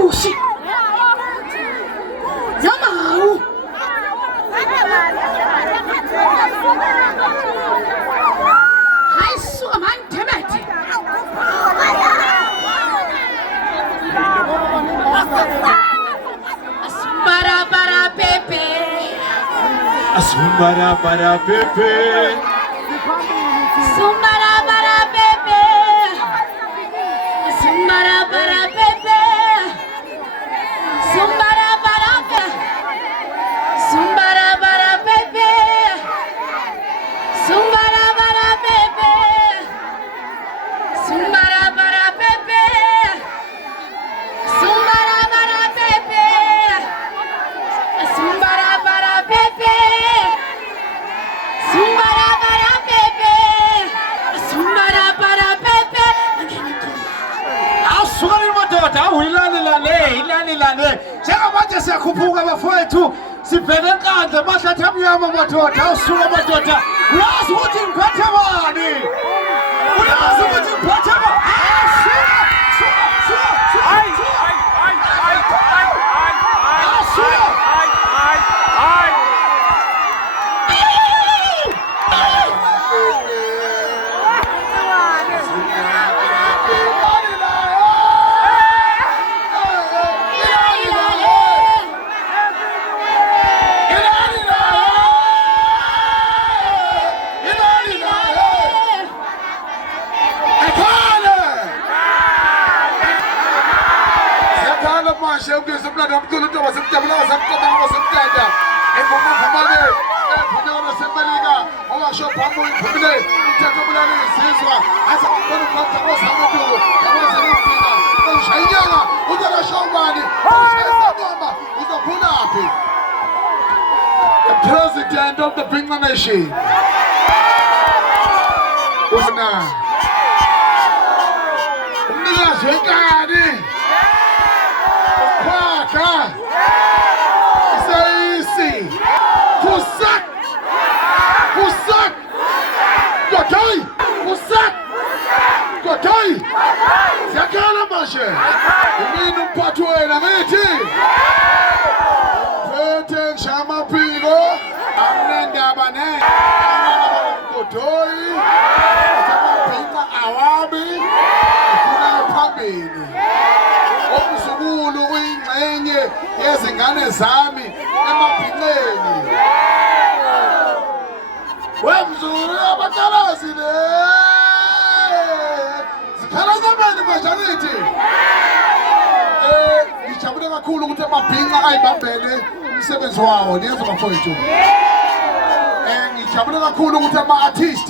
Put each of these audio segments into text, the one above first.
Kushi Yamau Hai suaman temeti Asmbara bara pepe Asumbara para pepe Sumbara bara pepe Sumbara bara pepe Sumbara bara pepe Sumbara bara pepe Sumbara bara pepe Sumbara bara pepe Sumbara bara pepe Sumbara bara pepe Sumbara bara pepe Sumbara bara pepe Aswali madoda ilani lane njengamanje siyakhuphuka bafowethu sibheke enkandla mahlathi amnyama madoda awusuka madoda uyazi ukuthi ngiphethe bani uyazi ukuthi ngiphethe bani The President of the Bringa Nation. Umzukulu uyingxenye yezingane zami emabhinqeni. Wemzukulu abadalazi le. Siphela nyameni majangithi. Ngijabule kakhulu ukuthi amabhinqa ayibambele umsebenzi wawo niyezwa bafowethu. Ngijabule kakhulu ukuthi ama-artist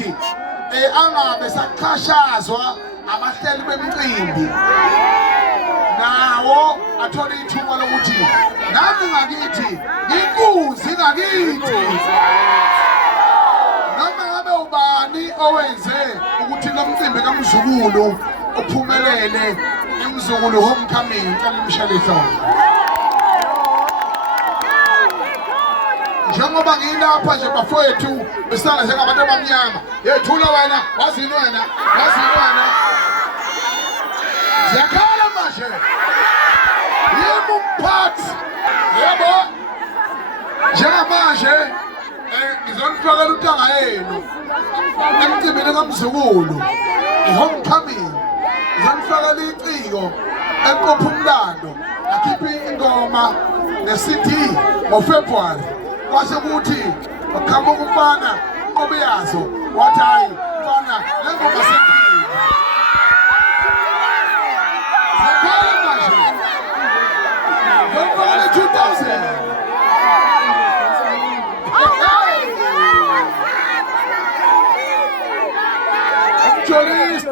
angabe saqhashazwa abahleli bemicimbi nawo athola ithuba lokuthi nami ngakithi inkunzi ngakithi noma ngabe ubani owenze ukuthi lo mcimbi kaMzukulu uphumelele iMzukulu Homecoming kaMshalisa. Njengoba ngilapha nje bafowethu besala njengabantu abamnyama yethula wena wazini wena Ziyakhala manje yebo umphathi yebo njengamanje ngizonifakela untanga yenu emcimbini kaMzukulu iHomecoming ngizonifakela iciko eqopha umlando akhiphe ingoma ne-CD ngoFebruary kwase kuthi bakhamuka umfana obeyazo wathi hayi mfana le ngoma sephila zakhala manje ngomfana 2000 Journalist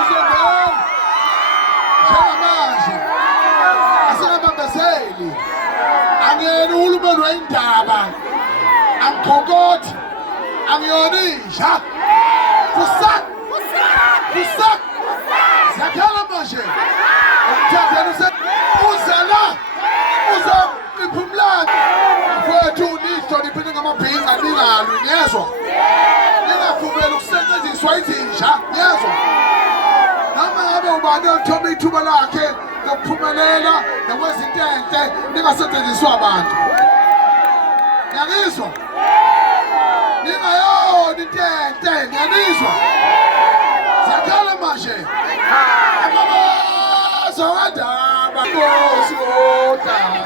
uzongena njengamanje asenabambezeli angiyena uhulumeni wendaba angikhokothi angiyonisha kusak zakhala manje umthandeni uzala uzoqiphumlana mfowethu nihlonipheni ngamabhinqa ningalwi niyezwa ningavumeli ukusetshenziswa izinja niyezwa noma ngabe uba nothoba ithuba lakhe lokuphumelela nokwezintente ningasetshenziswa abantu. Ngiyalizwa? Ningayona intente, ngiyalizwa? Siyakhala manje. Amabazo wandaba Nkosi wodaba.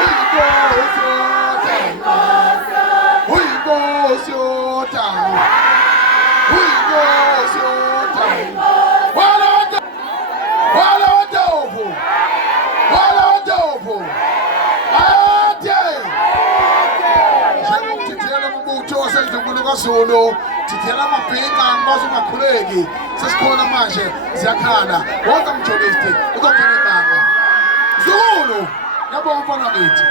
Uyinkosi wodaba. Uyinkosi wodaba. Uyinkosi wodaba. Walodovu. Ade. Njengokuthithelela umbutho wasendunkulu kaZulu, thithela amabhinqa angibazo ungakhuleki. Sesikhona manje siyakhala. Wonke umjolosti uzogcina ibanga. Zulu, yabonga mfana bethu.